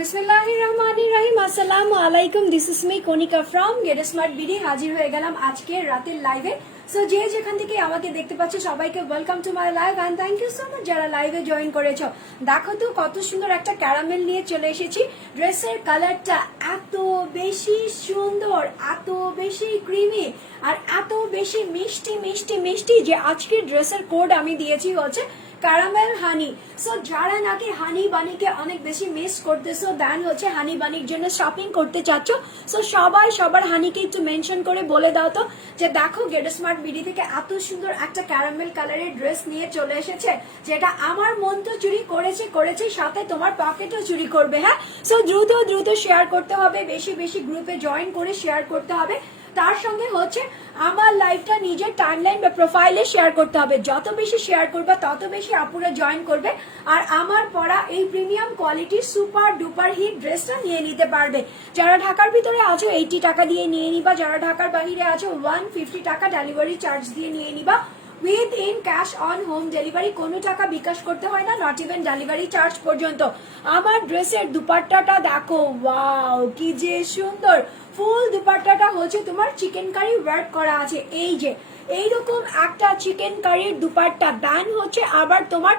বিসমিল্লাহির রহমানির রহিম আসসালামু আলাইকুম this Kanika from get smart হাজির হয়ে গেলাম রাতের লাইভে সো যে যেখান আমাকে দেখতে সবাইকে welcome to my live and যারা লাইভে জয়েন করেছ। দেখো তো, কত সুন্দর একটা ক্যারামেল নিয়ে চলে এসেছি। ড্রেসের কালারটা এত বেশি সুন্দর, এত বেশি ক্রিমি আর এত বেশি মিষ্টি মিষ্টি মিষ্টি যে আজকের ড্রেসের কোড আমি দিয়েছি হচ্ছে ক্যারামেল হানি সো যারা নাকি হানি বানিকে অনেক বেশি মিস করতেছো দেন হচ্ছে হানি বানির জন্য শপিং করতে চাচ্ছ সো সবাই সবার হানিকে একটু মেনশন করে বলে দাও তো, যে দেখো গেট স্মার্ট বিডি থেকে এত সুন্দর একটা ক্যারামেল কালারের ড্রেস নিয়ে চলে এসেছে, যেটা আমার মন তো চুরি করেছে করেছে, সাথে তোমার পকেটও চুরি করবে হ্যাঁ? সো দ্রুত দ্রুত শেয়ার করতে হবে, বেশি বেশি গ্রুপে জয়েন করে শেয়ার করতে হবে। তার সঙ্গে হচ্ছে আমার লাইফটা নিজের টাইমলাইন বা প্রোফাইলে শেয়ার করতে হবে। যত বেশি শেয়ার করবে, তত বেশি আপুরা জয়েন করবে আর আমার পড়া এই premium quality super duper hit ড্রেসটা নিয়ে নিতে পারবে। যারা ঢাকার ভিতরে আছো এইটি টাকা দিয়ে নিয়ে নিবা। যারা ঢাকার বাহিরে আছো ওয়ান ফিফটি টাকা ডেলিভারি চার্জ দিয়ে নিয়ে নিবা। With in cash on home delivery কোনো টাকা বিকাশ করতে হয় না নট ইভেন ডেলিভারি চার্জ পর্যন্ত। আমার ড্রেসের দুপাট্টাটা দেখো ওয়াও কি যে সুন্দর। ফুল দুপাট্টাটা হচ্ছে তোমার চিকেন কারি ওয়ার্ক করা আছে, এই যে। এইরকম একটা চিকেন কারির দুপাট্টা দেন হচ্ছে আবার তোমার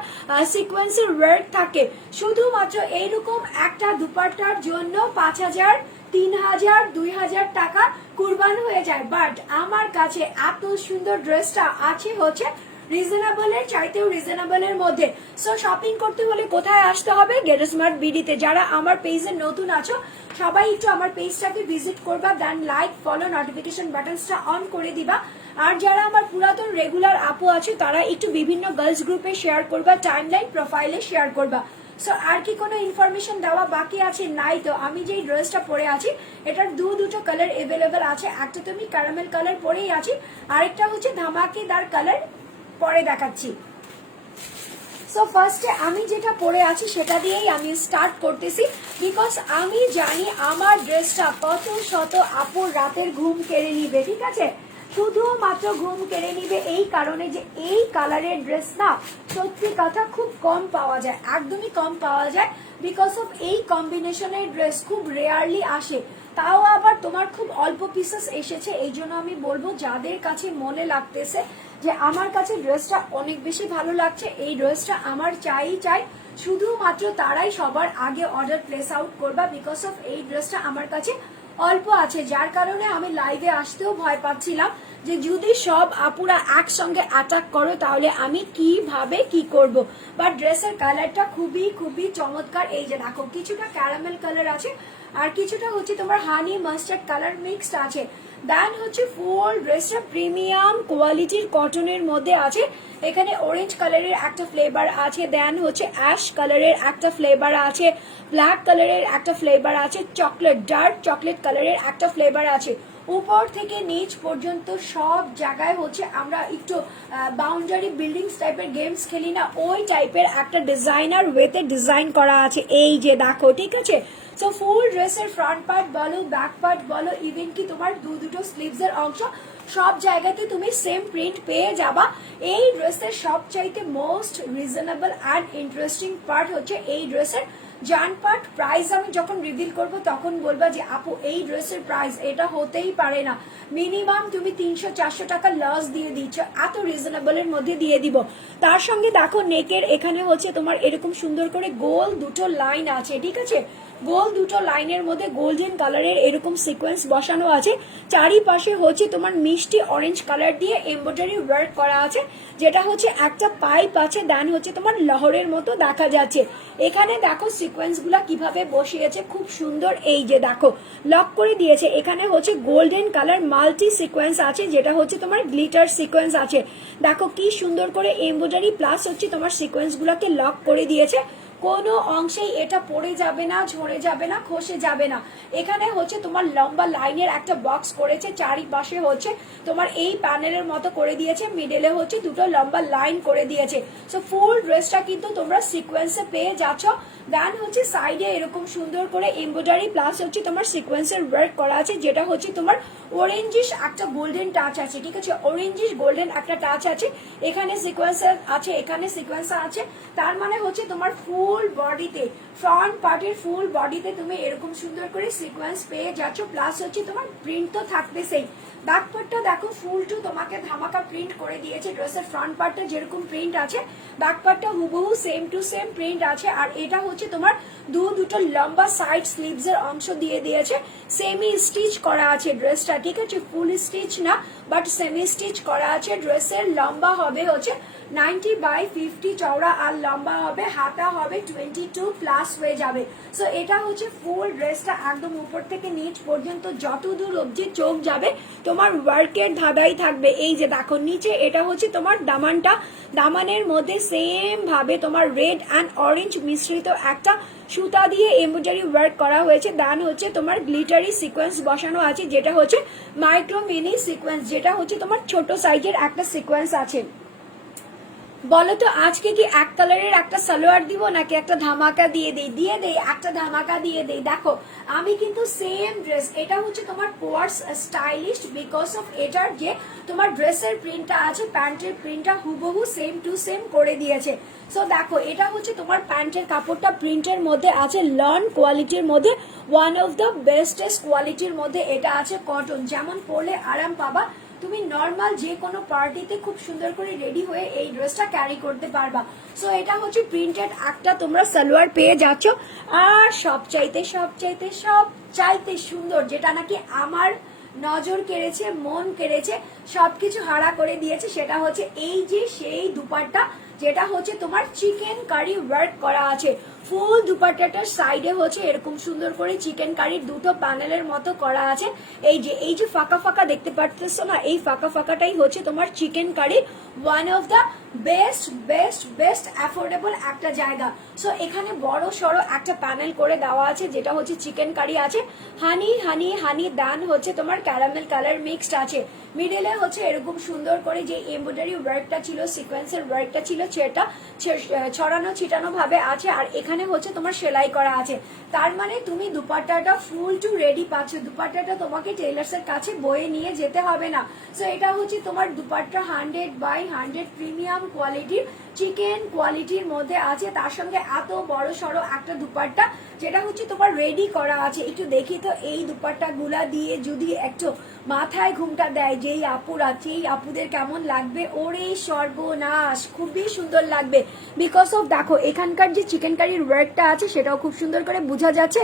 সিকোয়েন্সের ওয়ার্ক থাকে। শুধুমাত্র এইরকম একটা দুপাট্টার জন্য পাঁচ হাজার তিন হাজার দুই হাজার টাকা কুরবান হয়ে যায়। বাট আমার কাছে এত সুন্দর ড্রেসটা আছে হচ্ছে রিজনেবলের চাইতেও রিজনেবলের মধ্যে। সো শপিং করতে হলে কোথায় আসতে হবে? গেট স্মার্ট বিডিতে যারা আমার পেজে নতুন আছো, সবাই একটু আমার পেজটাকে ভিজিট করবা দেন লাইক ফলো নোটিফিকেশন বাটনসটা অন করে দিবা। আর যারা আমার পুরাতন রেগুলার আপু আছে, তারা একটু বিভিন্ন গার্লস গ্রুপে শেয়ার করবা টাইমলাইন প্রোফাইলে শেয়ার করবা। সো আর কি কোনো ইনফরমেশন দেওয়া বাকি আছে? নাই তো। আমি যেই ড্রেসটা পরে আছি, এটার দু দুটো কালার এভেলেবেল আছে। একটা তুমি ক্যারামেল কালার পরেই আছি, আরেকটা হচ্ছে ধামাকিদার কালার পরে দেখাচ্ছি। সো ফার্স্টে আমি যেটা পরে আছি, সেটা দিয়েই আমি স্টার্ট করতেছি বিকজ আমি জানি আমার ড্রেসটা কত শত আপুর রাতের ঘুম কেড়ে নিবে, ঠিক আছে? শুধুমাত্র ঘুম কেড়ে নিবে এই কারণে যে এই কালারের ড্রেস না, সত্যি কথা খুব কম পাওয়া যায়, একদমই কম পাওয়া যায় বিকজ অফ এই কম্বিনেশনের ড্রেস খুব রেয়ারলি আসে। তাও আবার তোমার খুব অল্প পিসেস এসেছে, এই জন্য আমি বলব যাদের কাছে মনে লাগতেছে যে আমার কাছে ড্রেসটা অনেক বেশি ভালো লাগছে, এই ড্রেসটা আমার চাই চাই, শুধুমাত্র তারাই সবার আগে অর্ডার প্লেস আউট করবা বিকজ অফ এই ড্রেসটা আমার কাছে অল্প আছে যার কারণে আমি লাইভে আসতেও ভয় পাচ্ছিলাম। যে যদি সব আপুরা একসঙ্গে অ্যাটাক করো, তাহলে আমি কীভাবে কি করব? বা ড্রেসের কালারটা খুবই খুবই চমৎকার। এই যে দেখো, কিছুটা ক্যারামেল কালার আছে, আর কিছুটা হচ্ছে তোমার হানি মাস্টার্ড কালার মিক্সড আছে। দেন হচ্ছে ফুল ড্রেসটা প্রিমিয়াম কোয়ালিটির কটনের মধ্যে আছে। এখানে অরেঞ্জ কালারের একটা ফ্লেভার আছে দেন হচ্ছে অ্যাশ কালারের একটা ফ্লেভার আছে ব্ল্যাক কালারের একটা ফ্লেভার আছে চকলেট ডার্ক চকলেট কালারের একটা ফ্লেভার আছে। উপর থেকে নিচ পর্যন্ত সব জায়গায় হচ্ছে আমরা একটু বাউন্ডারি বিল্ডিংস টাইপের গেমস খেলি না, ওই টাইপের একটা ডিজাইনার ওয়েতে ডিজাইন করা আছে। এই যে দেখো, ঠিক আছে? সো ফুল ড্রেসের ফ্রন্ট পার্ট বলো ব্যাক পার্ট বলো ইভেন কি তোমার দু দুটো স্লিভস এর অংশ, সব জায়গাতে তুমি সেম প্রিন্ট পেয়ে যাবা। এই ড্রেসের সবচাইতে most reasonable and interesting part হচ্ছে এই ড্রেসের জান পার্ট প্রাইস আমি যখন রিভিল করব, তখন বলবা যে, আপু, এই ড্রেসের প্রাইস এটা হতেই পারে না। মিনিমাম তুমি তিনশো, চারশো টাকা লস দিয়ে দিচ্ছ, এত রিজনেবলের মধ্যে দিয়ে দিব। তার সঙ্গে দেখো নেকের এখানে হচ্ছে তোমার এরকম সুন্দর করে গোল দুটো লাইন আছে, ঠিক আছে? গোল দুটো লাইনের মধ্যে গোল্ডেন কালারের এরকম সিকোয়েন্স বসানো আছে। চারিপাশে হচ্ছে তোমার মিষ্টি অরেঞ্জ কালার দিয়ে এমব্রয়ডারি ওয়ার্ক করা আছে। যেটা হচ্ছে একটা পাইপ আছে দেন হচ্ছে তোমার লহরের মতো দেখা যাচ্ছে। এখানে দেখো সিকোয়েন্সগুলা কীভাবে বসিয়েছে, খুব সুন্দর। এই যে দেখো লক করে দিয়েছে। এখানে হচ্ছে গোল্ডেন কালার মাল্টি সিকোয়েন্স আছে, যেটা হচ্ছে তোমার গ্লিটার সিকোয়েন্স আছে। দেখো কি সুন্দর করে এমব্রয়ডারি প্লাস হচ্ছে তোমার সিকোয়েন্স গুলাকে লক করে দিয়েছে। কোনো অংশেই এটা পড়ে যাবে না, ঝরে যাবে না, খসে যাবে না। এখানে হচ্ছে তোমার লম্বা লাইনের একটা বক্স করেছে, চারিপাশে হচ্ছে তোমার এই প্যানেলের মতো করে দিয়েছে মিডেলে হচ্ছে দুটো লম্বা লাইন করে দিয়েছে। সো ফুল ড্রেসটা কিন্তু তোমরা সিকোয়েন্সে পেয়ে যাচ্ছ। দেন হচ্ছে সাইডে এরকম সুন্দর করে এমব্রয়ডারি প্লাস হচ্ছে তোমার সিকোয়েন্সের ওয়ার্ক করা আছে, যেটা হচ্ছে তোমার অরেঞ্জিশ একটা গোল্ডেন টাচ আছে, ঠিক আছে? অরেঞ্জিশ গোল্ডেন একটা টাচ আছে। এখানে সিকোয়েন্সার আছে, এখানে সিকোয়েন্সার আছে। তার মানে হচ্ছে তোমার ফুল বডিতে ফ্রন্ট পার্টের ফুল বডিতে তুমি এরকম সুন্দর করে সিকোয়েন্স পেয়ে যাচ্ছ প্লাস হচ্ছে তোমার প্রিন্ট তো থাকবে সেই ব্যাক পার্টটা দেখো ফুল টু তোমাকে ধামাকা প্রিন্ট করে দিয়েছে ড্রেসের ফ্রন্ট পার্টটা যেরকম প্রিন্ট আছে। ব্যাক পার্টটা হুবহু সেম টু সেম প্রিন্ট আছে, আর এটা হচ্ছে তোমার দু দুটো লম্বা সাইড স্লিভস এর অংশ দিয়ে দিয়েছে। সেমি স্টিচ করা আছে ড্রেসটা ঠিক আছে? ফুল স্টিচ না বাট সেমি স্টিচ করা আছে। ড্রেসের লম্বা হবে হচ্ছে নাইনটি বাই ফিফটি চওড়া, আর লম্বা হবে, হাতা হবে টোয়েন্টি টু প্লাস হয়ে যাবে। সো এটা হচ্ছে ফুল ড্রেসটা একদম উপর থেকে নিচ পর্যন্ত যত দূর অবধি চোখ যাবে তোমার ওয়ার্কের ধাঁধাই থাকবে। এই যে দেখো, নিচে এটা হচ্ছে তোমার দামানটা। দামানের মধ্যে সেম ভাবে তোমার রেড অ্যান্ড অরেঞ্জ মিশ্রিত একটা সুতা দিয়ে এমব্রয়ডারি ওয়ার্ক করা হয়েছে। দান হচ্ছে তোমার গ্লিটারি সিকোয়েন্স বসানো আছে, যেটা হচ্ছে মাইক্রোমিনি সিকোয়েন্স যেটা হচ্ছে তোমার ছোট সাইজের একটা সিকোয়েন্স আছে। বলো তো আজকে কি এক কালারের একটা সালোয়ার দিব নাকি একটা ধামাকা দিয়ে দেই? দিয়ে দেই, একটা ধামাকা দিয়ে দেই। দেখো, আমি কিন্তু সেম ড্রেস এটা হচ্ছে তোমার পোয়ার্স স্টাইলিশ বিকজ অফ এটার যে তোমার ড্রেসের প্রিন্টটা আছে, প্যান্টের প্রিন্টটা হুবহু সেম টু সেম করে দিয়েছে। সো দেখো, এটা হচ্ছে তোমার প্যান্টের কাপড়টা প্রিন্টের মধ্যে আছে লন কোয়ালিটির মধ্যে ওয়ান অফ দ্য বেস্টেস্ট কোয়ালিটির মধ্যে এটা আছে কটন যেমন পরলে আরাম পাবা তুমি নর্মাল যে কোনো পার্টিতে খুব সুন্দর করে রেডি হয়ে এই ড্রেসটা ক্যারি করতে পারবা। সো এটা হচ্ছে প্রিন্টেড একটা তোমরা সালোয়ার পেয়ে যাচ্ছ। আর সব চাইতে সব চাইতে সব চাইতে সুন্দর, যেটা নাকি আমার নজর কেড়েছে, মন কেড়েছে, সবকিছু হারা করে দিয়েছে, সেটা হচ্ছে এই যে সেই দুপাট্টা, যেটা হচ্ছে তোমার চিকেন কারি ওয়ার্ক করা আছে। ফুল দুপাট্টাটার সাইডে হচ্ছে এরকম সুন্দর করে চিকেন কারির দুটো প্যানেলের মতো করা আছে। এই যে এই যে ফাঁকা ফাঁকা দেখতে পারতেছো না, এই ফাঁকা ফাঁকাটাই হচ্ছে তোমার chikankari one of the best best best affordable একটা জায়গা। সো এখানে বড় সড়ো একটা প্যানেল করে দেওয়া আছে, যেটা হচ্ছে চিকেন কারি আছে। হানি হানি হানি দান হচ্ছে তোমার ক্যারামেল কালার মিক্সড আছে। মিডলে হচ্ছে এরকম সুন্দর করে যে এমব্রয়ডারি ওয়ার্কটা ছিল সিকোয়েন্সের ওয়ার্কটা ছিল, সেটা ছড়ানো ছিটানো ভাবে আছে। আর এখানে হচ্ছে তোমার সেলাই করা আছে। তার মানে তুমি দুপাট্টাটা ফুল টু রেডি পাচ্ছ। দুপাট্টাটা তোমাকে টেলার্স এর কাছে বয়ে নিয়ে যেতে হবে না। সো এটা হচ্ছে তোমার dupatta hundred by hundred premium কোয়ালিটির চিকেন কোয়ালিটির মধ্যে আছে। তার সঙ্গে এত বড় সড়ো একটা দুপাট্টা, যেটা হচ্ছে তোমার রেডি করা আছে। একটু দেখি তো এই দুপাট্টা গুলা দিয়ে যদি একটু মাথায় ঘুমটা দেয় যেই আপুরা সেই আপুদের কেমন লাগবে? ওরে সর্বনাশ, খুবই সুন্দর লাগবে। বিকজ অফ দেখো, এখানকার যে চিকেন কারির ওয়ার্কটা আছে, সেটাও খুব সুন্দর করে বোঝা যাচ্ছে।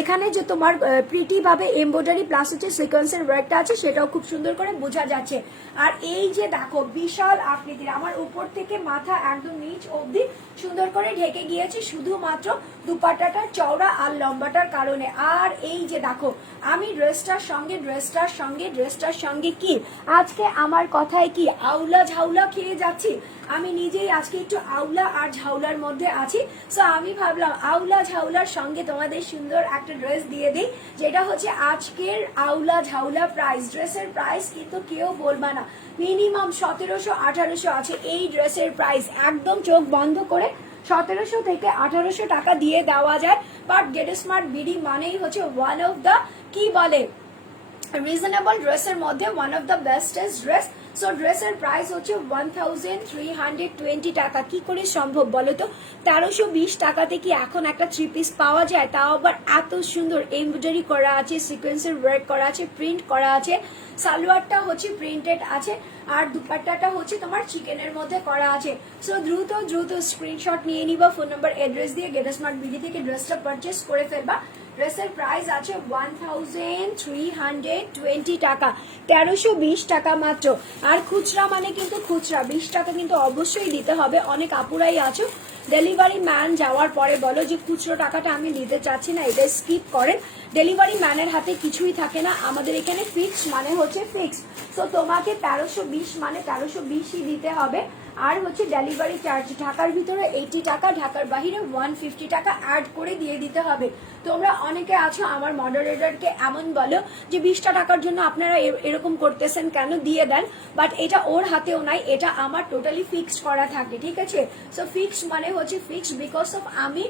এখানে যে তোমার প্রিটি ভাবে এমব্রয়ডারি প্লাস হচ্ছে সিকোয়েন্সের ওয়ার্কটা আছে, সেটাও খুব সুন্দর করে বোঝা যাচ্ছে। আর এই যে দেখো, বিশাল আকৃতির, আমার উপর থেকে মাথা একদম নিচ অবধি সুন্দর করে ঢেকে গিয়েছে, শুধুমাত্র দুপাট্টাটার চওড়া আর লম্বাটার কারণে। আর এই যে দেখো, আমি ড্রেসটার সঙ্গে ড্রেসটার সঙ্গে ড্রেসটার সঙ্গে কি? আজকে আমার কথায় কি আউলা ঝাউলা খেয়ে যাচ্ছি? আমি নিজেই আজকে একটু আউলা আর ঝাউলার মধ্যে আছি। সো আমি ভাবলাম আউলা ঝাউলার সঙ্গে তোমাদের সুন্দর একটা ড্রেস দিয়ে দিই, যেটা হচ্ছে আজকের আউলা ঝাউলা প্রাইস ড্রেসের প্রাইস কিন্তু কেউ বলবা না। মিনিমাম সতেরোশো, আঠারোশো আছে এই ড্রেসের প্রাইস একদম চোখ বন্ধ করে সতেরোশো থেকে আঠারোশো টাকা দিয়ে দেওয়া যায়। বাট গেট স্মার্ট বিডি মানেই হচ্ছে ওয়ান অফ দ্য কি বলে রিজনেবল ড্রেসের মধ্যে one of the bestest dress so ড্রেসের প্রাইস হচ্ছে one thousand three hundred twenty টাকা। কি করে সম্ভব বলো তো? তেরোশো বিশ টাকাতে কি এখন একটা থ্রি পিস পাওয়া যায়? তাও আবার এত সুন্দর এমব্রয়ডারি করা আছে সিকোয়েন্সের ওয়ার্ক করা আছে প্রিন্ট করা আছে। সালোয়ারটা হচ্ছে প্রিন্টেড আছে। আর দুপাট্টাটা হচ্ছে তোমার চিকেনের মধ্যে করা আছে। সো দ্রুত দ্রুত স্ক্রিনশট নিয়ে নিবা ফোন নাম্বার অ্যাড্রেস দিয়ে গেট স্মার্ট বিডি থেকে ড্রেসটা পারচেস করে ফেলবা। ড্রেসের প্রাইস আছে one thousand three hundred twenty টাকা, তেরোশো বিশ টাকা মাত্র। আর খুচরা মানে কিন্তু খুচরা, বিশ টাকা কিন্তু অবশ্যই দিতে হবে, অনেক আপুরাই আছো। ডেলিভারি ম্যান যাওয়ার পরে বলো যে খুচরো টাকাটা আমি নিতে চাচ্ছি না, এটা স্কিপ করেন। ডেলিভারি ম্যানের হাতে কিছুই থাকে না। আমাদের এখানে ফিক্স মানে হচ্ছে ফিক্স তো তোমাকে তেরোশো বিশ মানে তেরোশো বিশই দিতে হবে। আর হচ্ছে ডেলিভারি চার্জ ঢাকার ভিতরে এইটি টাকা, ঢাকার বাহিরে ওয়ান ফিফটি টাকা অ্যাড করে দিয়ে দিতে হবে। তোমরা অনেকে আছো, আমার মডারেটরকে এমন বলো যে, বিশটা টাকার জন্য আপনারা এরকম করতেছেন কেন? দিয়ে দেন। বাট এটা ওর হাতেও নাই, এটা আমার টোটালি ফিক্সড করা থাকে, ঠিক আছে? সো ফিক্সড মানে হচ্ছে ফিক্সড বিকজ অফ আমি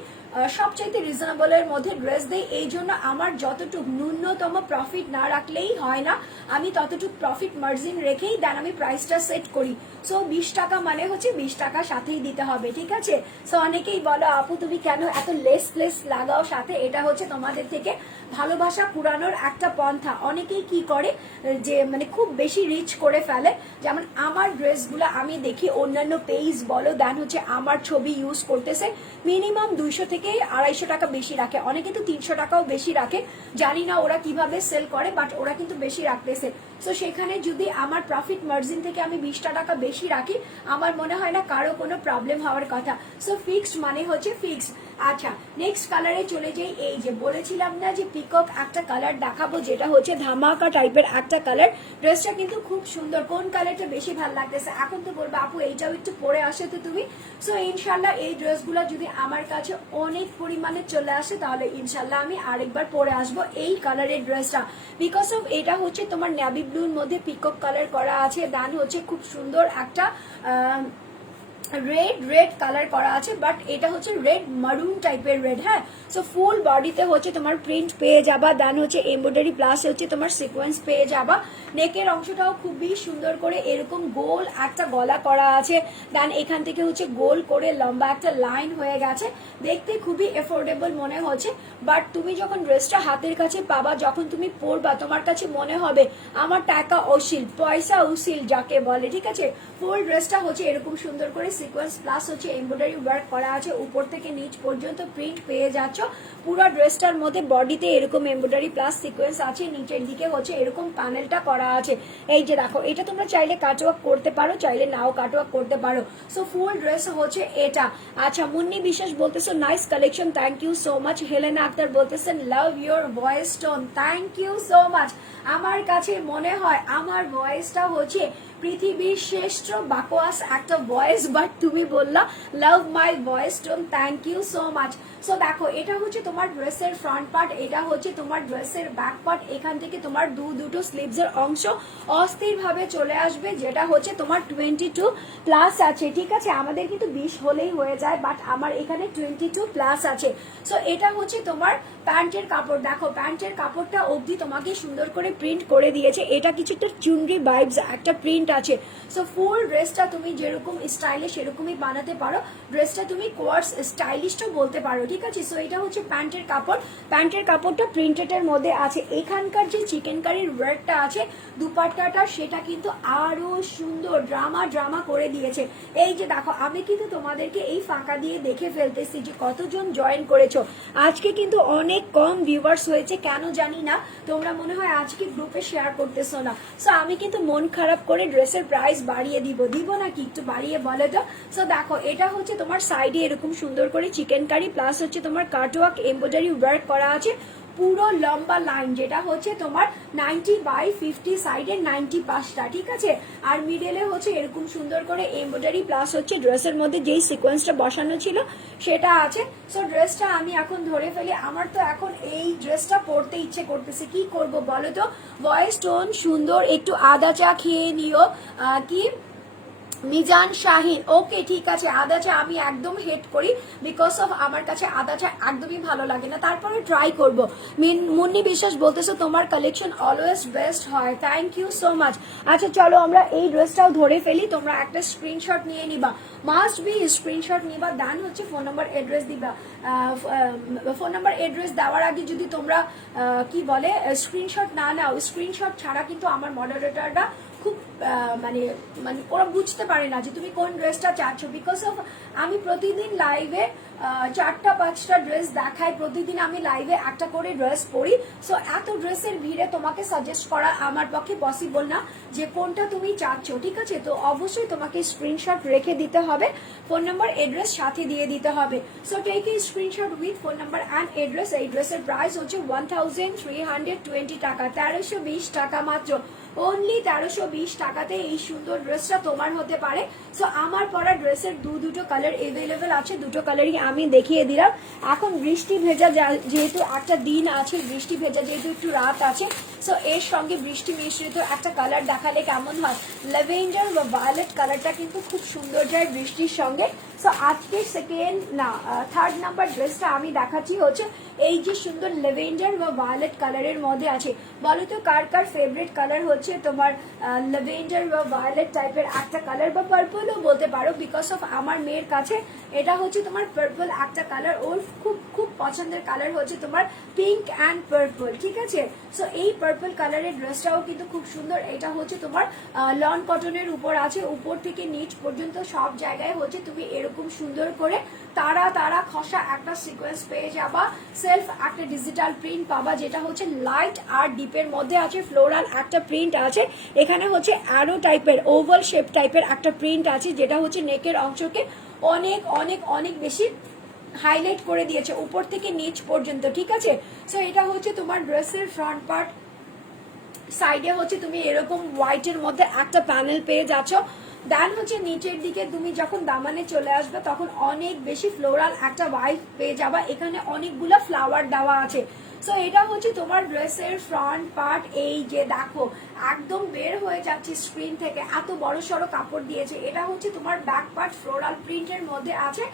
সবচাইতে রিজনেবলের মধ্যে ড্রেস দেই। এই জন্য আমার যতটুকু ন্যূনতম প্রফিট না রাখলেই হয় না। আমি ততটুকু প্রফিট মার্জিন রেখেই দেন আমি প্রাইসটা সেট করি। সো বিশ টাকা মানে হচ্ছে বিশ টাকা সাথেই দিতে হবে, ঠিক আছে? সো অনেকেই বলো, আপু, তুমি কেন এত লেস লেস লাগাও সাথে? এটা হচ্ছে তোমাদের থেকে ভালোবাসা পুরানোর একটা পন্থা। অনেকেই কি করে, যে মানে খুব বেশি রিচ করে ফেলে। যেমন আমার ড্রেসগুলো আমি দেখি, অন্যান্য পেজ বলো দেন হচ্ছে আমার ছবি ইউজ করতেছে। মিনিমাম দুইশো থেকে আড়াইশো টাকা বেশি রাখে অনেকে তো তিনশো টাকাও বেশি রাখে। জানি না ওরা কীভাবে সেল করে বাট ওরা কিন্তু বেশি রাখতেছে সো সেখানে যদি আমার প্রফিট মার্জিন থেকে আমি বিশটা টাকা বেশি রাখি, আমার মনে হয় না কারও কোনো প্রবলেম হওয়ার কথা। সো ফিক্সড মানে হচ্ছে ফিক্সড আচ্ছা নেক্সট কালারে চলে যাই। এই যে বলেছিলাম না যে পিকক একটা কালার দেখাবো, যেটা হচ্ছে ধামাকা টাইপের একটা কালার ড্রেসটা কিন্তু খুব সুন্দর। কোন কালারটা বেশি ভালো লাগতেছে? এখন তো বলব, আপু, এইটাও একটু পরে আসে তো তুমি। সো ইনশাল্লাহ এই ড্রেসগুলো যদি আমার কাছে অনেক পরিমাণে চলে আসে, তাহলে ইনশাল্লাহ আমি আরেকবার পরে আসব এই কালারের ড্রেসটা বিকজ অফ এটা হচ্ছে তোমার ন্যাভি ব্লুর মধ্যে পিকক কালার করা আছে। দান হচ্ছে খুব সুন্দর একটা রেড রেড কালার করা আছে বাট এটা হচ্ছে রেড মারুন টাইপের রেড হ্যাঁ? সো ফুল বডিতে হচ্ছে তোমার প্রিন্ট পেয়ে যাবা দেন হচ্ছে এমব্রয়ডারি প্লাস হচ্ছে তোমার সিকোয়েন্স পেয়ে যাবা। নেকের অংশটাও খুবই সুন্দর করে এরকম গোল একটা গলা করা আছে দেন এখান থেকে হচ্ছে গোল করে লম্বা একটা লাইন হয়ে গেছে। দেখতে খুবই এফোর্ডেবল মনে হচ্ছে বাট তুমি যখন ড্রেসটা হাতের কাছে পাবা, যখন তুমি পরবা, তোমার কাছে মনে হবে, আমার টাকা অশিল পয়সা উসিল যাকে বলে ঠিক আছে? ফুল ড্রেসটা হচ্ছে এরকম সুন্দর করে সিকোয়েন্স প্লাস হচ্ছে এমব্রয়ডারি ওয়ার্ক করা আছে। উপর থেকে নিচ পর্যন্ত প্রিন্ট পেয়ে যাচ্ছ। পুরো ড্রেসটার মধ্যে বডিতে এরকম এমব্রয়ডারি প্লাস সিকোয়েন্স আছে। নিচের দিকে হচ্ছে এরকম প্যানেলটা করা আছে। এই যে দেখো, এটা তোমরা চাইলে কাটওয়ার্ক করতে পারো, চাইলে নাও কাটওয়ার্ক করতে পারো। সো ফুল ড্রেস হচ্ছে এটা। আচ্ছা মুন্নি বিশ্বাস বলতেছো nice collection thank you so much Helena Akter বলতেছেন love your voice tone thank you so much আমার কাছে মনে হয়, আমার ভয়েসটা হচ্ছে পৃথিবীর শ্রেষ্ঠ বাকোয়াস একটা ভয়েস বাট তুমি বললা love my voice tone thank you so much so দেখো, এটা হচ্ছে তোমার ড্রেসের ফ্রন্ট পার্ট এটা হচ্ছে তোমার ড্রেসের ব্যাক পার্ট এখান থেকে তোমার দু দুটো স্লিভস এর অংশ অস্থির ভাবে চলে আসবে, যেটা হচ্ছে তোমার টোয়েন্টি টু প্লাস আছে, ঠিক আছে? আমাদের কিন্তু বিশ হলেই হয়ে যায় বাট আমার এখানে টোয়েন্টি টু প্লাস আছে। সো এটা হচ্ছে তোমার প্যান্টের কাপড়, দেখো প্যান্টের কাপড়টা অবধি তোমাকে সুন্দর করে প্রিন্ট করে দিয়েছে। এটা কিছু একটা চুনরি ভাইবস একটা প্রিন্ট আছে। সো ফুল ড্রেসটা তুমি যেরকম স্টাইলে সেরকমই বানাতে পারো। ড্রেসটা তুমি কোয়ার্স স্টাইলিশও বলতে পারো, ঠিক আছে? সো এটা হচ্ছে প্যান্টের কাপড়। প্যান্টের কাপড়টা প্রিন্টেডের মধ্যে আছে। এখানকার যে চিকেন কারির ওয়ার্কটা আছে, দুপাট্টাটা, সেটা কিন্তু আরও সুন্দর ড্রামা ড্রামা করে দিয়েছে। এই যে দেখো, আমি কিন্তু তোমাদেরকে এই ফাঁকা দিয়ে দেখে ফেলতেছি যে কতজন জয়েন করেছ। আজকে কিন্তু অনেক কম ভিউয়ার্স হয়েছে, কেন জানি না। তোমরা মনে হয় আজকে গ্রুপে শেয়ার করতেছো না। সো আমি কিন্তু মন খারাপ করে ড্রেসের প্রাইস বাড়িয়ে দিব। দিব না কি? একটু বাড়িয়ে বলে তো। সো দেখো, এটা হচ্ছে তোমার সাইডে এরকম সুন্দর করে চিকেন কারি প্লাস হচ্ছে তোমার কাটওয়ার্ক এমব্রয়ডারি ওয়ার্ক করা আছে। পুরো লম্বা লাইন যেটা হচ্ছে তোমার নাইনটি বাই ফিফটি সাইডে নাইনটি পাঁচটা, ঠিক আছে? আর মিডলে হচ্ছে এরকম সুন্দর করে এমব্রয়ডারি প্লাস হচ্ছে ড্রেসের মধ্যে যেই সিকোয়েন্সটা বসানো ছিল, সেটা আছে। সো ড্রেসটা আমি এখন ধরে ফেলি, আমার তো এখন এই ড্রেসটা পরতে ইচ্ছে করতেছে। কি করব বলো তো? ভয়েস টোন সুন্দর, একটু আদা চা খেয়ে নিও। কি? মিজান শাহিন, ওকে ঠিক আছে আদা চা আমি একদম হেট করি বিকজ অফ আমার কাছে আদা চা একদমই ভালো লাগে না। তারপরে ট্রাই করব। মিন- মুন্নি বিশ্বাস বলতেছে, তোমার কালেকশন অলওয়েজ বেস্ট হয়। থ্যাংক ইউ সো মাচ আচ্ছা চলো আমরা এই ড্রেসটাও ধরে ফেলি। তোমরা একটা স্ক্রিনশট নিয়ে নিবা। মাস্ট বি স্ক্রিনশট নিবা। দেন হচ্ছে ফোন নাম্বার অ্যাড্রেস দিবা। ফোন নাম্বার অ্যাড্রেস দেওয়ার আগে যদি তোমরা কি বলে স্ক্রিনশট না নাও স্ক্রিনশট ছাড়া কিন্তু আমার মডারেটররা খুব মানে মানে ওরা বুঝতে পারে না যে তুমি কোন ড্রেসটা চাচ্ছ। বিকজ অফ আমি প্রতিদিন লাইভে চারটা, পাঁচটা ড্রেস দেখাই। প্রতিদিন আমি লাইভে একটা করে ড্রেস পরি। সো এত ড্রেসের ভিড়ে তোমাকে সাজেস্ট করা আমার পক্ষে পসিবল না যে কোনটা তুমি চাচ্ছ, ঠিক আছে? তো অবশ্যই তোমাকে স্ক্রিনশট রেখে দিতে হবে। ফোন নাম্বার এড্রেস সাথে দিয়ে দিতে হবে। So take a screenshot with phone number and address এই ড্রেসের প্রাইস হচ্ছে one thousand three hundred twenty টাকা, তেরোশো বিশ টাকা মাত্র। অনলি তেরোশো বিশ টাকাতে এই সুন্দর ড্রেসটা তোমার হতে পারে। সো আমার পরা ড্রেসের দু দুটো কালার এভেলেবেল আছে, দুটো কালারই আমি দেখিয়ে দিলাম। এখন বৃষ্টি ভেজা যেহেতু একটা দিন আছে, বৃষ্টি ভেজা যেহেতু একটু রাত আছে সো এর সঙ্গে বৃষ্টি মিশ্রিত একটা কালার দেখালে কেমন হয়? ল্যাভেন্ডার বা ভায়োলেট কালারটা কিন্তু খুব সুন্দর যায় বৃষ্টির সঙ্গে। সো আজকে সেকেন্ড না থার্ড নাম্বার ড্রেসটা আমি দেখাচ্ছি হচ্ছে এই যে সুন্দর ল্যাভেন্ডার বা ভায়োলেট কালারের মধ্যে আছে। বলো তো, কার কার ফেভারিট কালার হচ্ছে তোমার ল্যাভেন্ডার বা ভায়োলেট টাইপের একটা কালার বা পার্পলও বলতে পারো? বিকজ অফ আমার মেয়ের কাছে এটা হচ্ছে তোমার পার্পল একটা কালার ওর খুব খুব পছন্দের কালার হচ্ছে তোমার পিঙ্ক অ্যান্ড পার্পল ঠিক আছে? সো এই পার্পল কালারের ড্রেসটাও কিন্তু খুব সুন্দর। এটা হচ্ছে তোমার লন কটনের উপর আছে। উপর থেকে নিচ পর্যন্ত সব জায়গায় হচ্ছে তুমি এরকম সুন্দর করে তারা তারা খসা একটা সিকোয়েন্স পেয়ে যাবা। সেলফ একটা ডিজিটাল প্রিন্ট পাবা, যেটা হচ্ছে লাইট আর ডিপের মধ্যে আছে ফ্লোরাল একটা প্রিন্ট আছে। এখানে হচ্ছে অ্যারো টাইপের ওভাল শেপ টাইপের একটা প্রিন্ট আছে, যেটা হচ্ছে নেকের অংশকে অনেক অনেক অনেক বেশি হাইলাইট করে দিয়েছে, উপর থেকে নিচ পর্যন্ত, ঠিক আছে? সো এটা হচ্ছে তোমার ড্রেসের ফ্রন্ট পার্ট সাইডে হচ্ছে তুমি এরকম হোয়াইটের মধ্যে একটা প্যানেল পেয়ে যাচ্ছ। দেন হচ্ছে নিচের দিকে তুমি যখন দামানে চলে আসবে, তখন অনেক বেশি ফ্লোরাল একটা হোয়াইট পেয়ে যাবা। এখানে অনেকগুলো ফ্লাওয়ার দেওয়া আছে। সো এটা হচ্ছে তোমার ড্রেসের ফ্রন্ট পার্ট এই যে দেখো, একদম বের হয়ে যাচ্ছে স্ক্রিন থেকে। এত বড় সড়ো কাপড় দিয়েছে। এটা হচ্ছে তোমার ব্যাক পার্ট ফ্লোরাল প্রিন্টের মধ্যে আছে।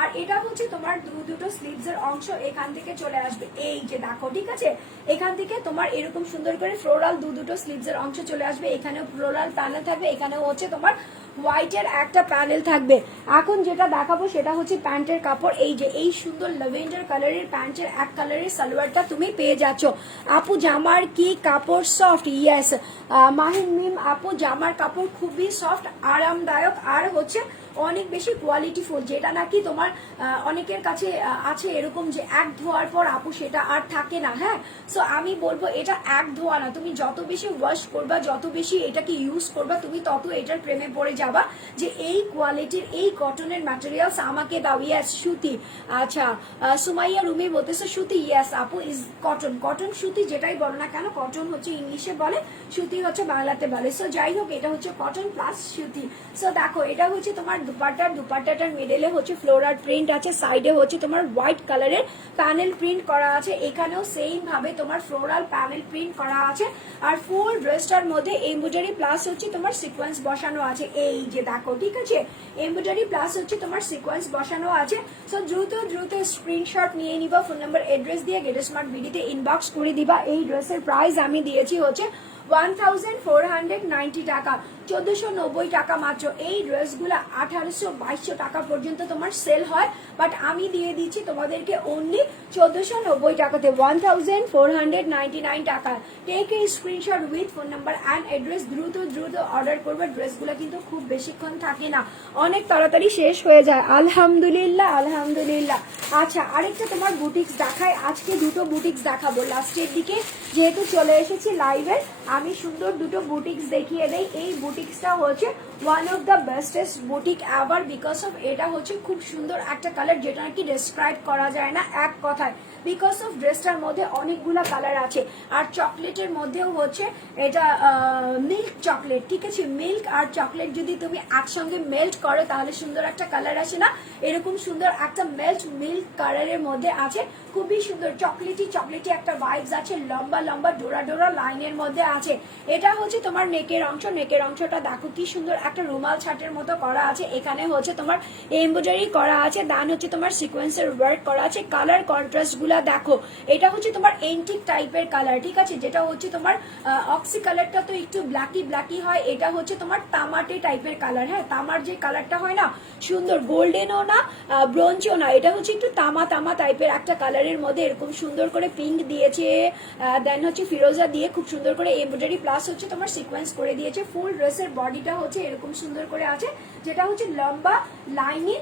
আর এটা হচ্ছে তোমার দু দুটো স্লিভস এর অংশ, এখান থেকে চলে আসবে। এই যে দেখো, ঠিক আছে? এখান থেকে তোমার এরকম সুন্দর করে ফ্লোরাল দু দুটো স্লিভস এর অংশ চলে আসবে। এখানেও ফ্লোরাল প্যানেল থাকবে, এখানেও হচ্ছে তোমার হোয়াইটের একটা প্যানেল থাকবে। এখন যেটা দেখাবো সেটা হচ্ছে প্যান্টের কাপড়। এই যে, এই সুন্দর ল্যাভেন্ডার কালারের প্যান্টের এক কালারের সালোয়ারটা তুমি পেয়ে যাচ্ছ। আপু, জামার কি কাপড় সফট ইয়েস মাহিন মিম আপু, জামার কাপড় খুবই সফট আরামদায়ক। আর হচ্ছে অনেক বেশি কোয়ালিটিফুল যেটা নাকি তোমার অনেকের কাছে আছে এরকম যে এক ধোয়ার পর আপু সেটা আর থাকে না হ্যাঁ? সো আমি বলব এটা এক ধোয়া না, তুমি যত বেশি ওয়াশ করবা, যত বেশি এটাকে ইউজ করবা, তুমি তত এটার প্রেমে পড়ে যাবা যে এই কোয়ালিটির এই কটনের ম্যাটেরিয়ালস আমাকে দাও। ইয়াস সুতি। আচ্ছা সুমাইয়া রুমি বলতেছে সুতি ইয়াস আপু ইজ কটন কটন সুতি যেটাই বলো না কেন কটন হচ্ছে ইংলিশে বলে, সুতি হচ্ছে বাংলাতে বলে। সো যাই হোক, এটা হচ্ছে কটন প্লাস সুতি। সো দেখো, এটা হচ্ছে তোমার দুপাট্টার দুপাট্টাটার মিডলে হচ্ছে ফ্লোরার প্রিন্ট আছে সাইডে হচ্ছে তোমার হোয়াইট কালারের প্যানেল প্রিন্ট করা আছে। এখানেও সেম ভাবে তোমার ফ্লোরাল প্যানেল প্রিন্ট করা আছে। আর ফুল ড্রেসটার মধ্যে এমব্রয়ডারি প্লাস হচ্ছে তোমার সিকোয়েন্স বসানো আছে। এই যে দেখো, ঠিক আছে? এমব্রয়ডারি প্লাস হচ্ছে তোমার সিকোয়েন্স বসানো আছে। সো দ্রুত দ্রুত স্ক্রিনশট নিয়ে নিবা ফোন নাম্বার এড্রেস দিয়ে গেট স্মার্ট বিডিতে ইনবক্স করে দিবা। এই ড্রেসের প্রাইস আমি দিয়েছি হচ্ছে one thousand four hundred ninety টাকা। চোদ্দশো নব্বই টাকা মাত্র। এই ড্রেসগুলো আঠারোশো বাইশশো টাকা পর্যন্ত তোমার সেল হয় বাট আমি দিয়ে দিচ্ছি তোমাদেরকে অনলি চোদ্দশো নব্বই টাকাতে। One thousand four hundred ninety nine টাকা। টেক এই screenshot with phone number and address দ্রুত দ্রুত অর্ডার করবে। ড্রেসগুলো কিন্তু খুব বেশিক্ষণ থাকে না। অনেক তাড়াতাড়ি শেষ হয়ে যায়। আলহামদুলিল্লাহ আলহামদুলিল্লাহ। আচ্ছা আরেকটা তোমার বুটিক্স দেখায় আজকে দুটো বুটিক্স দেখাবো। লাস্টের দিকে যেহেতু চলে এসেছি লাইভে আমি সুন্দর দুটো বুটিক্স দেখিয়ে দেই। এই বুটিক্সটা হচ্ছে one of the bestest boutique ever because of এটা হচ্ছে খুব সুন্দর একটা কালার যেটা নাকি ডেসক্রাইব করা যায় না এক কথায়। বিকজ অফ ড্রেসটার মধ্যে অনেকগুলো কালার আছে। আর চকলেটের মধ্যেও হচ্ছে এটা মিল্ক চকলেট ঠিক আছে? মিল্ক আর চকলেট যদি তুমি একসঙ্গে মেল্ট করো তাহলে সুন্দর একটা কালার আসে না। এরকম সুন্দর একটা মেল্ট মিল্ক কালারের মধ্যে আছে। খুবই সুন্দর চকলেটি চকলেটি একটা ভাইবস আছে, লম্বা লম্বা, ডোরা ডোরা লাইনের মধ্যে আছে। এটা হচ্ছে তোমার নেকের অংশ নেকের অংশটা দেখো কি সুন্দর একটা রুমাল ছাটের মতো করা আছে। এখানে হচ্ছে তোমার এমব্রয়ডারি করা আছে দান হচ্ছে তোমার সিকোয়েন্সের ওয়ার্ক করা আছে। কালার কন্ট্রাস্টগুলা দেখো, এটা হচ্ছে তোমার এন্টিক টাইপের কালার ঠিক আছে? যেটা হচ্ছে তোমার অক্সি কালারটা তো একটু ব্ল্যাকি ব্ল্যাকি হয়, এটা হচ্ছে তোমার তামাটে টাইপের কালার হ্যাঁ? তামার যে কালারটা হয় না, সুন্দর গোল্ডেনও না ব্রোঞ্জও না, এটা হচ্ছে একটু তামা তামা টাইপের একটা কালারের মধ্যে এরকম সুন্দর করে পিঙ্ক দিয়েছে দেন হচ্ছে ফিরোজা দিয়ে খুব সুন্দর করে এমব্রয়ডারি প্লাস হচ্ছে তোমার সিকোয়েন্স করে দিয়েছে। ফুল ড্রেসের বডিটা হচ্ছে এরকম সুন্দর করে আছে, যেটা হচ্ছে লম্বা লাইনে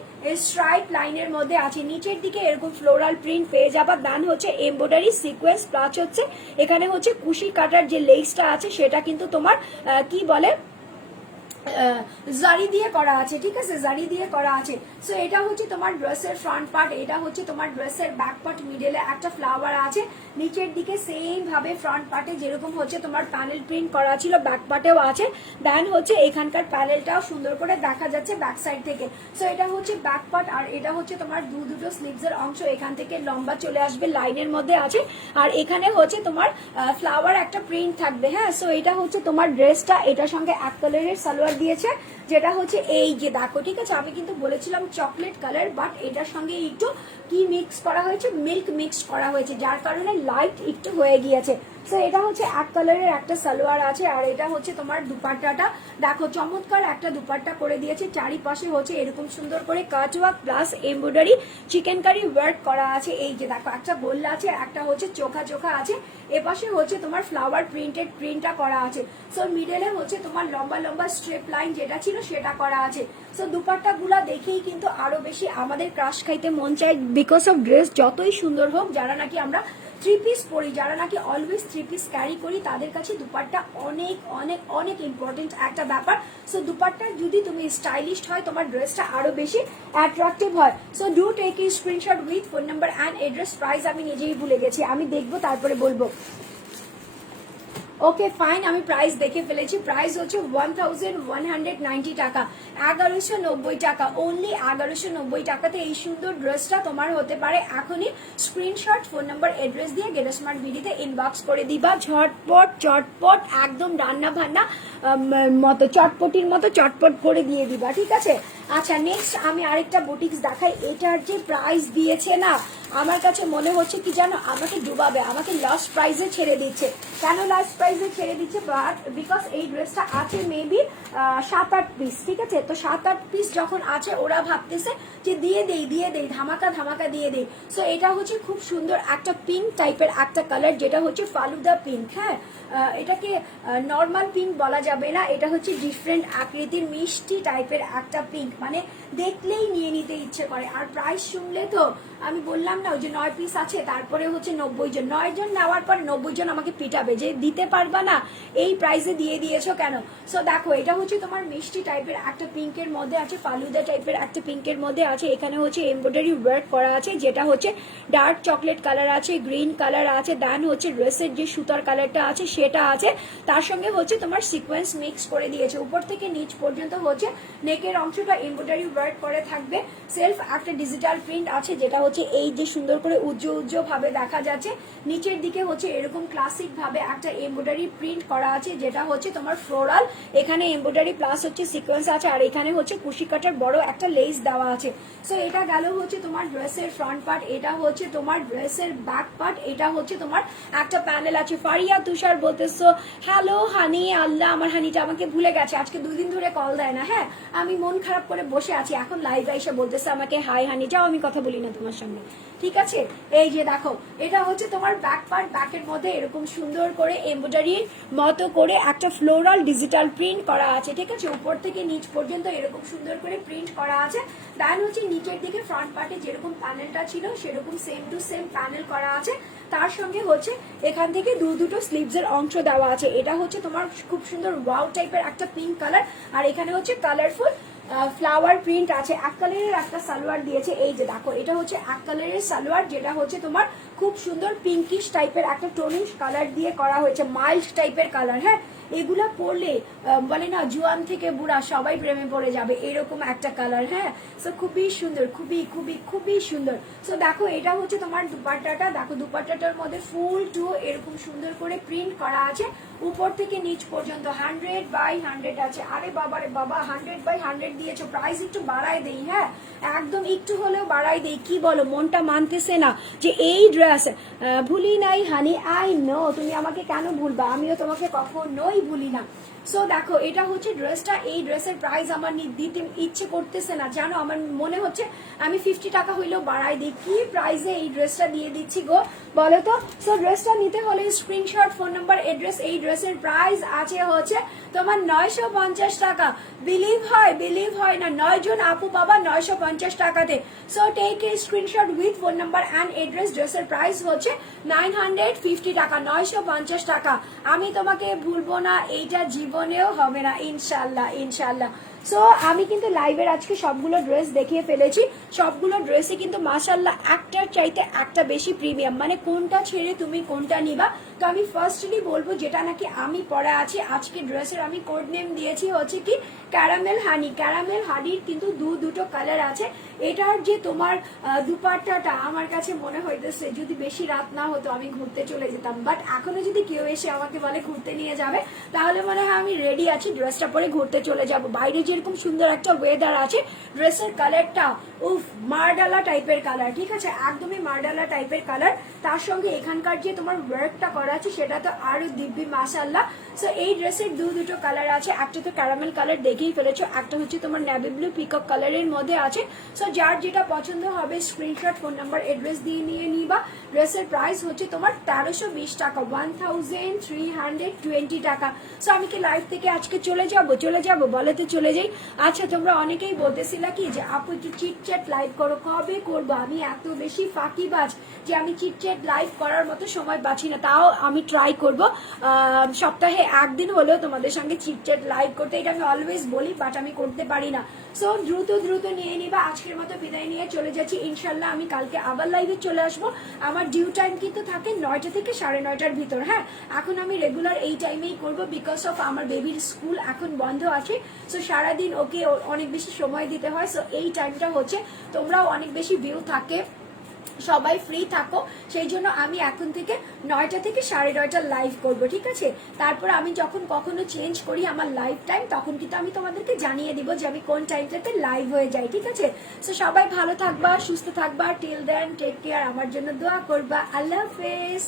স্ট্রাইপ লাইনের মধ্যে আছে। নিচের দিকে এরকম ফ্লোরাল প্রিন্ট পেয়ে যাবা দান হচ্ছে এমব্রয়ডারি সিকোয়েন্স প্লাস হচ্ছে এখানে হচ্ছে কুশি কাটার যে লেগসটা আছে, সেটা কিন্তু তোমার কি বলে? জারি দিয়ে করা আছে, ঠিক আছে? জারি দিয়ে করা আছে। সো এটা হচ্ছে তোমার ড্রেসের ফ্রন্ট পার্ট এটা হচ্ছে তোমার ড্রেসের ব্যাক পার্ট মিডলে একটা ফ্লাওয়ার আছে। নিচের দিকে সেম ভাবে ফ্রন্ট পার্টে যেরকম হচ্ছে তোমার প্যানেল প্রিন্ট করা ছিল ব্যাক পার্টেও আছে। দেন হচ্ছে এখানকার প্যানেলটাও সুন্দর করে দেখা যাচ্ছে ব্যাক সাইড থেকে। সো এটা হচ্ছে ব্যাক পার্ট আর এটা হচ্ছে তোমার দু দুটো স্লিভসের অংশ। এখান থেকে লম্বা চলে আসবে লাইনের মধ্যে আছে। আর এখানে হচ্ছে তোমার ফ্লাওয়ার একটা প্রিন্ট থাকবে হ্যাঁ? সো এটা হচ্ছে তোমার ড্রেসটা এটার সঙ্গে এক কালারের সালোয়ার দিয়েছে। যেটা হচ্ছে এই যে, দেখো, ঠিক আছে? আমি কিন্তু বলেছিলাম চকলেট কালার বাট এটার সঙ্গে একটু কি মিক্স করা হয়েছে? মিল্ক মিক্স করা হয়েছে, যার কারণে লাইট একটু হয়ে গিয়েছে। সো এটা হচ্ছে এক কালারের একটা সালোয়ার আছে, আর এটা হচ্ছে তোমার দুপাট্টাটা। দেখো, চমৎকার একটা দুপাট্টা করে দিয়েছে। চারিপাশে হচ্ছে এরকম সুন্দর করে cut work plus embroidery chikankari work করা আছে। এই যে, দেখো, একটা গোল্লা আছে, একটা হচ্ছে চোখা চোখা আছে। এপাশে হচ্ছে তোমার ফ্লাওয়ার প্রিন্টেড প্রিন্টটা করা আছে। সো মিডলে হচ্ছে তোমার লম্বা লম্বা স্ট্রেপ লাইন যেটা ছিল সেটা করা আছে। সো দুপাট্টা গুলা দেখেই কিন্তু আরও বেশি আমাদের ক্রাশ খাইতে মন চায় বিকজ অফ ড্রেস যতই সুন্দর হোক, যারা নাকি আমরা থ্রি পিস পরি, যারা নাকি অলওয়েজ থ্রি পিস ক্যারি করি, তাদের কাছে দুপাট্টা অনেক অনেক অনেক ইম্পর্টেন্ট একটা ব্যাপার। সো দুপাট্টা যদি তুমি স্টাইলিশ হয়, তোমার ড্রেসটা আরও বেশি অ্যাট্রাকটিভ হয়। So do take you screenshot with phone number and address price আমি নিজেই ভুলে গেছি, আমি দেখব, তারপরে বলব। ওকে ফাইন আমি প্রাইস দেখে ফেলেছি। প্রাইস হচ্ছে ওয়ান ওয়ান হান্ড্রেড নাইনটি টাকা। এগারোশো নব্বই টাকা। অনলি এগারোশো নব্বই টাকাতে এই সুন্দর ড্রেসটা তোমার হতে পারে। এখনই স্ক্রিনশট ফোন নাম্বার এড্রেস দিয়ে গেটা স্মার্ট ইনবক্স করে দিবা। ঝটপট, চটপট, একদম রান্না ভান্না মতো, চটপটির মতো চটপট করে দিয়ে দিবা, ঠিক আছে? আচ্ছা নেক্সট আমি আরেকটা বুটিক্স দেখাই। এটার যে প্রাইস দিয়েছে না, আমার কাছে মনে হচ্ছে কি জানো আমাকে ডুবাবে, আমাকে লাস্ট প্রাইজে ছেড়ে দিচ্ছে। কেন লাস্ট প্রাইজে ছেড়ে দিচ্ছে? বাট বিকজ এই ড্রেসটা আছে মেবি সাত আট পিস ঠিক আছে? তো সাত আট পিস যখন আছে, ওরা ভাবতেছে যে দিয়ে দেই দিয়ে দেই, ধামাকা ধামাকা দিয়ে দেই। সো এটা হচ্ছে খুব সুন্দর একটা পিঙ্ক টাইপের একটা কালার যেটা হচ্ছে ফালুদা পিঙ্ক হ্যাঁ? এটাকে নর্মাল পিঙ্ক বলা যাবে না, এটা হচ্ছে ডিফারেন্ট আকৃতির মিষ্টি টাইপের একটা পিঙ্ক মানে দেখলেই নিয়ে নিতে ইচ্ছে করে। আর প্রাইস শুনলে তো আমি বললাম না, ওই যে নয় পিস আছে, তারপরে হচ্ছে নব্বই জন। নয় জন নেওয়ার পর নব্বই জন আমাকে পিটাবে। যে দিতে পারবা না, এই প্রাইসে দিয়ে দিয়েছ কেন? সো দেখো, এটা হচ্ছে তোমার মিষ্টি টাইপের একটা পিঙ্কের মধ্যে আছে, ফালুদা টাইপের একটা পিঙ্কের মধ্যে আছে। এখানে হচ্ছে এমব্রয়ডারি ওয়ার্ক করা আছে, যেটা হচ্ছে ডার্ক চকলেট কালার আছে গ্রিন কালার আছে দেন হচ্ছে ড্রেসের যে সুতার কালারটা আছে, সেটা আছে। তার সঙ্গে হচ্ছে তোমার সিকোয়েন্স মিক্স করে দিয়েছে। উপর থেকে নিচ পর্যন্ত হচ্ছে নেকের অংশটা এমব্রয়ডারি ওয়ার্ক করে থাকবে। সেলফ একটা ডিজিটাল প্রিন্ট আছে, যেটা হচ্ছে এই যে সুন্দর করে উজ্জ্বল ভাবে দেখা যাচ্ছে। নিচের দিকে হচ্ছে এরকম ক্লাসিক ভাবে একটা এমব্রয়ডারি প্রিন্ট করা আছে, যেটা হচ্ছে তোমার ফ্লোরাল এখানে এমব্রয়ডারি প্লাস হচ্ছে সিকোয়েন্স আছে, আর এখানে হচ্ছে কুশি কাটার বড় একটা লেস দেওয়া আছে। সো এটা গেল হচ্ছে তোমার ড্রেসের ফ্রন্ট পার্ট এটা হচ্ছে তোমার ড্রেসের ব্যাক পার্ট এটা হচ্ছে তোমার একটা প্যানেল আছে। ফারিয়া তুষার বলতেছো হ্যালো হানি আল্লাহ, আমার হানিটা আমাকে ভুলে গেছে, আজকে দুই দিন ধরে কল দেয় না হ্যাঁ? আমি মন খারাপ করে বসে আছি, এখন লাইভ এসে বলতেছে আমাকে, হাই হানি যাও, আমি কথা বলি না তোমার সঙ্গে। ঠিক আছে? এই যে দেখো, এটা হচ্ছে তোমার ব্যাক পার্ট ব্যাকের মধ্যে এরকম সুন্দর করে এমব্রয়ডারির মতো করে একটা ফ্লোরাল ডিজিটাল প্রিন্ট করা আছে, ঠিক আছে? উপর থেকে নিচ পর্যন্ত এরকম সুন্দর করে প্রিন্ট করা আছে। দেন হচ্ছে নিচের দিকে ফ্রন্ট পার্টে যেরকম প্যানেলটা ছিল, সেরকম সেম টু সেম প্যানেল করা আছে। তার সঙ্গে হচ্ছে এখান থেকে দু দুটো স্লিভস এর অংশ দেওয়া আছে। এটা হচ্ছে তোমার খুব সুন্দর ওয়াও টাইপের একটা পিঙ্ক কালার আর এখানে হচ্ছে কালারফুল ফ্লাওয়ার প্রিন্ট আছে। এক কালারের একটা সালোয়ার দিয়েছে। এই যে দেখো, এটা হচ্ছে এক কালারের সালোয়ার, যেটা হচ্ছে তোমার খুব সুন্দর পিঙ্কিশ টাইপের একটা টোনিশ কালার দিয়ে করা হয়েছে মাইল্ড টাইপের কালার হ্যাঁ? এগুলা পরলে বলে না, জুয়ান থেকে বুড়া সবাই প্রেমে পড়ে যাবে, এরকম একটা কালার হ্যাঁ? সো খুবই সুন্দর, খুবই খুবই খুবই সুন্দর। সো দেখো, এটা হচ্ছে তোমার দুপাট্টাটা। দেখো, দুপাট্টাটার মধ্যে ফুল টু এরকম সুন্দর করে প্রিন্ট করা আছে। উপর থেকে নিচ পর্যন্ত হান্ড্রেড বাই হান্ড্রেড আছে। আরে বাবা রে বাবা হান্ড্রেড বাই হান্ড্রেড দিয়েছ প্রাইস একটু বাড়াই দেই হ্যাঁ? একদম একটু হলেও বাড়াই দেই, কি বলো? মনটা মানতেছে না যে এই ড্রেস ভুলি নাই হানি আই নো তুমি আমাকে কেন ভুলবা? আমিও তোমাকে কখনোই ভুলি না। সো দেখো, এটা হচ্ছে ড্রেসটা এই ড্রেসের প্রাইস আমার দিতে ইচ্ছে করতেছে না। জানো, আমার মনে হচ্ছে আমি ফিফটি টাকা হইলেও বাড়াই দিই। কি প্রাইসে এই ড্রেসটা দিয়ে দিচ্ছি গো? বলো তো? সো ড্রেসটা নিতে হলে স্ক্রিনশট ফোন নাম্বার এড্রেস এই ড্রেসের প্রাইস আছে হচ্ছে তোমার নয়শো পঞ্চাশ টাকা। বিলিভ হয় বিলিভ হয় না। নয় জন আপু বাবা নয়শো পঞ্চাশ টাকাতে। So take a screenshot with phone number and address ড্রেসের প্রাইস হচ্ছে নাইন হান্ড্রেড ফিফটি টাকা, নয়শো পঞ্চাশ টাকা। আমি তোমাকে ভুলবো না, এইটা জীবন জীবনেও হবে না ইনশাল্লাহ ইনশাল্লাহ সো আমি কিন্তু লাইভের আজকে সবগুলো ড্রেস দেখিয়ে ফেলেছি। সবগুলো ড্রেসই কিন্তু মাসাল্লাহ একটার চাইতে একটা বেশি প্রিমিয়াম মানে কোনটা ছেড়ে তুমি কোনটা নিবা? তো আমি ফার্স্টলি বলব যেটা নাকি আমি পরা আছি, আজকে ড্রেসের আমি কোড নেম দিয়েছি হচ্ছে কি ক্যারামেল হানি ক্যারামেল হানির কিন্তু দু দুটো কালার আছে। এটার যে তোমার দুপাট্টাটা আমার কাছে মনে হইতেছে, যদি বেশি রাত না হতো আমি ঘুরতে চলে যেতাম। বাট এখনও যদি কেউ এসে আমাকে বলে ঘুরতে নিয়ে যাবে, তাহলে মনে হয় আমি রেডি আছি ড্রেসটা পরে ঘুরতে চলে যাব। বাইরে যেরকম সুন্দর একটা ওয়েদার আছে। ড্রেসের কালারটা উফ, মারডালা টাইপের কালার ঠিক আছে? একদমই মারডালা টাইপের কালার তার সঙ্গে এখানকার যে তোমার ওয়ার্কটা করা আছে, সেটা তো আরও দিব্যি মাসাল্লাহ সো এই ড্রেসের দু দুটো কালার আছে। একটা তো ক্যারামেল কালার দেখেই ফেলেছো, একটা হচ্ছে তোমার নেভি ব্লু পিকক কালারের মধ্যে আছে। সো যার যেটা পছন্দ হবে স্ক্রিনশট ফোন নাম্বার এড্রেস দিয়ে নিয়ে নিবা। ড্রেসের প্রাইস হচ্ছে তোমার তেরোশো বিশ টাকা one thousand three hundred twenty টাকা। সো আমি কি লাইভ থেকে আজকে চলে যাব? চলে যাব? বলে তো চলে যাই। আচ্ছা তোমরা অনেকেই বলতেছিলা কি যে, আপু, একটু চিটচ্যাট লাইভ করো, কবে করব? আমি এত বেশি ফাঁকিবাজ যে, আমি চিটচ্যাট লাইভ করার মতো সময় পাচ্ছি না। তাও আমি ট্রাই করব। সপ্তাহে একদিন হলেও তোমাদের সঙ্গে চিটচ্যাট লাইভ করতে। এটা আমি অলওয়েজ বলি বাট আমি করতে পারি না। সো দ্রুত দ্রুত নিয়ে নিবা। আজকের মতো বিদায় নিয়ে চলে যাচ্ছি। ইনশাল্লাহ আমি কালকে আবার লাইভে চলে আসব। আমার ডিউ টাইম কিন্তু থাকে নয়টা থেকে সাড়ে নয়টার ভিতর হ্যাঁ? এখন আমি রেগুলার এই টাইমেই করব বিকজ অফ আমার বেবির স্কুল এখন বন্ধ আছে। সো সারাদিন ওকে অনেক বেশি সময় দিতে হয় সো এই টাইমটা হচ্ছে। তোমরাও অনেক বেশি ভিউ থাকে, সবাই ফ্রি থাকো। সেই জন্য আমি এখন থেকে নয়টা থেকে সাড়ে নয়টা লাইভ করব, ঠিক আছে? তারপর আমি যখন কখনো চেঞ্জ করি আমার লাইভ টাইম তখন কিন্তু আমি তোমাদেরকে জানিয়ে দিব যে আমি কোন টাইমটাতে লাইভ হয়ে যাই, ঠিক আছে? সো সবাই ভালো থাকবা, সুস্থ থাকবা টিল দেন টেক কেয়ার আমার জন্য দোয়া করবা। আল্লাহ হাফেজ!